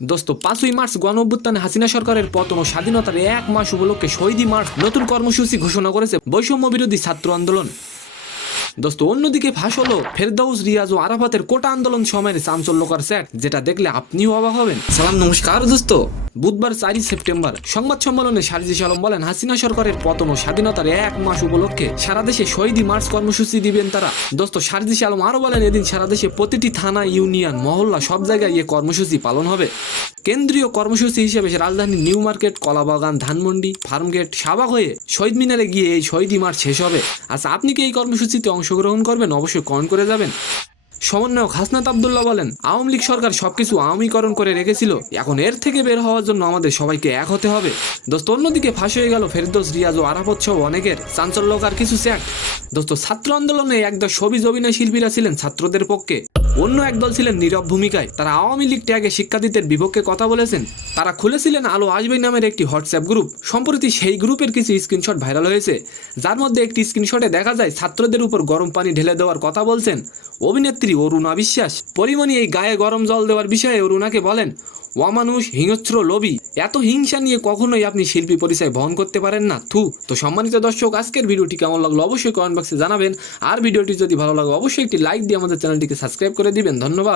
দোস্ত 5ই মার্চ গণ অভ্যুত্থানে হাসিনা সরকারের পতন ও স্বাধীনতার 1 মাস উপলক্ষে শহীদ মার্চ নতুন কর্মসূচি ঘোষণা করেছে বৈষম্য বিরোধী ছাত্র আন্দোলন। দোস্ত অন্যদিকে ফাঁস হলো ফেরদাউস রিয়াজ ও আরাফাতের কোটা আন্দোলন সময়ের চাঞ্চল্যকর চ্যাট, যেটা দেখলে আপনিও অবাক হবেন। সালাম নমস্কার দোস্ত। বুধবার 4 সেপ্টেম্বর সংবাদ সম্মেলনে সারজিস আলম বলেন, হাসিনা সরকারের পতন ও স্বাধীনতার 1 মাস উপলক্ষে সারা দেশে শহীদ মার্চ কর্মসূচি দিবেন তারা। দোস্ত সারজিস আলম আরো বলেন, এদিন সারা দেশে প্রতিটি থানা, ইউনিয়ন, মহল্লা সব জায়গায় এই কর্মসূচি পালন হবে। কেন্দ্রীয় কর্মসূচি হিসেবে রাজধানীর নিউ মার্কেট, কলাবাগান, ধানমন্ডি, ফার্মগেট, শাহবাগ হয়ে শহীদ মিনারে গিয়ে এই শহীদ মার্চ শেষ হবে। আচ্ছা, আপনি কি এই কর্মসূচিতে অংশগ্রহণ করবেন? অবশ্যই কমেন্ট করে যাবেন। সমন্বয়ক হাসনাত আব্দুল্লাহ বলেন, আওয়ামী লীগ সরকার সবকিছু আওয়ামীকরণ করে রেখেছিল, এখন এর থেকে বের হওয়ার জন্য আমাদের সবাইকে এক হতে হবে। দোস্ত অন্যদিকে ফাঁস হয়ে গেল ফেরদৌস, রিয়াজ ও আরাফত সহ অনেকের চাঞ্চল্যকর কিছু চ্যাট। দোস্ত ছাত্র আন্দোলনে একদল সবিজ অভিনয় শিল্পীরা ছিলেন ছাত্রদের পক্ষে, অন্য একদল ছিলেন নীরব ভূমিকায়। তারা আওয়ামী লীগ ত্যাগে শিক্ষার্থীদের বিপক্ষে কথা বলেছেন। তারা খুলেছিলেন আলো আসবে নামের একটি হোয়াটসঅ্যাপ গ্রুপ। সম্প্রতি সেই গ্রুপের কিছু স্ক্রিনশট ভাইরাল হয়েছে, যার মধ্যে একটি স্ক্রিনশটে দেখা যায় ছাত্রদের উপর গরম পানি ঢেলে দেওয়ার কথা বলছেন অভিনেত্রী অরুণা বিশ্বাস। পরিমণি এই গায়ে গরম জল দেওয়ার বিষয়ে অরুণাকে বলেন, অমানুষ, হিংস্র, লোভী, এত হিংসা নিয়ে কখনোই আপনি শিল্পী পরিচয় বহন করতে পারেন না, থু। তো সম্মানিত দর্শক, আজকের ভিডিওটি কেমন লাগলো অবশ্যই কমেন্ট বক্সে জানাবেন। আর ভিডিওটি যদি ভালো লাগে অবশ্যই একটি লাইক দিয়ে আমাদের চ্যানেলটিকে সাবস্ক্রাইব করে দিবেন। ধন্যবাদ।